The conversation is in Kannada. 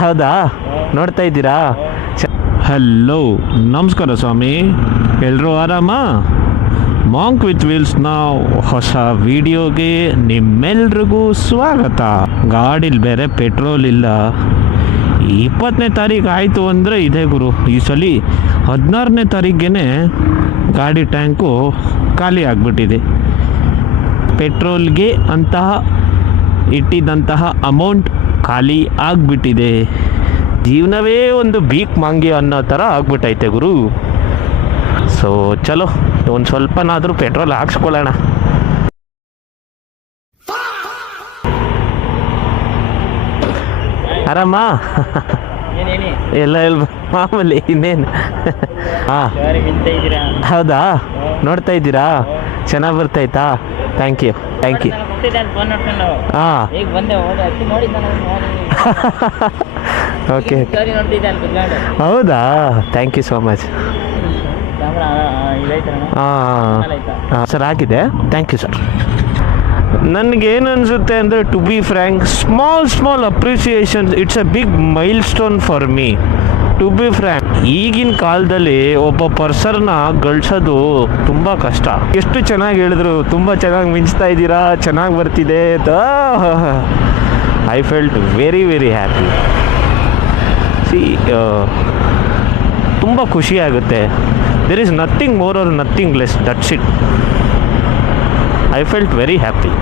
ಹೌದಾ, ನೋಡ್ತಾ ಇದ್ದೀರಾ? ಹಲೋ, ನಮಸ್ಕಾರ ಸ್ವಾಮಿ, ಎಲ್ಲರೂ ಆರಾಮ? ಮಾಂಕ್ ವಿತ್ ವೀಲ್ಸ್ನ ಹೊಸ ವಿಡಿಯೋಗೆ ನಿಮ್ಮೆಲ್ರಿಗೂ ಸ್ವಾಗತ. ಗಾಡೀಲಿ ಬೇರೆ ಪೆಟ್ರೋಲ್ ಇಲ್ಲ. 20ನೇ ತಾರೀಕು ಆಯಿತು ಅಂದರೆ ಇದೆ ಗುರು. ಈ ಸಲ 16ನೇ ತಾರೀಕಿಗೆ ಗಾಡಿ ಟ್ಯಾಂಕು ಖಾಲಿ ಆಗಿಬಿಟ್ಟಿದೆ. ಪೆಟ್ರೋಲ್ಗೆ ಅಂತಹ ಇಟ್ಟಿದ್ದಂತಹ ಅಮೌಂಟ್ ಖಾಲಿ ಆಗಿಬಿಟ್ಟಿದೆ. ಜೀವನವೇ ಒಂದು ಬೀಕ್ ಮಾಂಗಿ ಅನ್ನೋ ಥರ ಆಗ್ಬಿಟ್ಟೈತೆ ಗುರು. ಸೊ ಚಲೋ, ಒಂದು ಸ್ವಲ್ಪನಾದರೂ ಪೆಟ್ರೋಲ್ ಹಾಕ್ಸ್ಕೊಳ್ಳೋಣ. ಆರಾಮ? ಎಲ್ಲ ಮಾಮೂಲಿ, ಇನ್ನೇನು. ಹಾಂ, ಹೌದಾ, ನೋಡ್ತಾ ಇದ್ದೀರಾ? ಚೆನ್ನಾಗಿ ಬರ್ತಾಯ್ತಾ? Thank you. ಹಾಂ, ಓಕೆ, ಹೌದಾ, ಥ್ಯಾಂಕ್ ಯು ಸೋ ಮಚ್. ಹಾಂ ಸರ್, ಆಗಿದೆ. Thank you sir. ನನಗೇನು ಅನಿಸುತ್ತೆ ಅಂದರೆ, to be frank, small appreciation it's a big milestone for me. To be frank, ಈಗಿನ ಕಾಲದಲ್ಲಿ ಒಬ್ಬ ಪರ್ಸನ್ನ ಗಳಿಸೋದು ತುಂಬ ಕಷ್ಟ. ಎಷ್ಟು ಚೆನ್ನಾಗಿ ಹೇಳಿದ್ರು, ತುಂಬ ಚೆನ್ನಾಗಿ ಮಿಂಚ್ತಾ ಇದ್ದೀರಾ, ಚೆನ್ನಾಗಿ ಬರ್ತಿದೆ. I felt very happy. See, ತುಂಬ ಖುಷಿಯಾಗುತ್ತೆ. There is nothing more or nothing less, that's it. I felt very happy.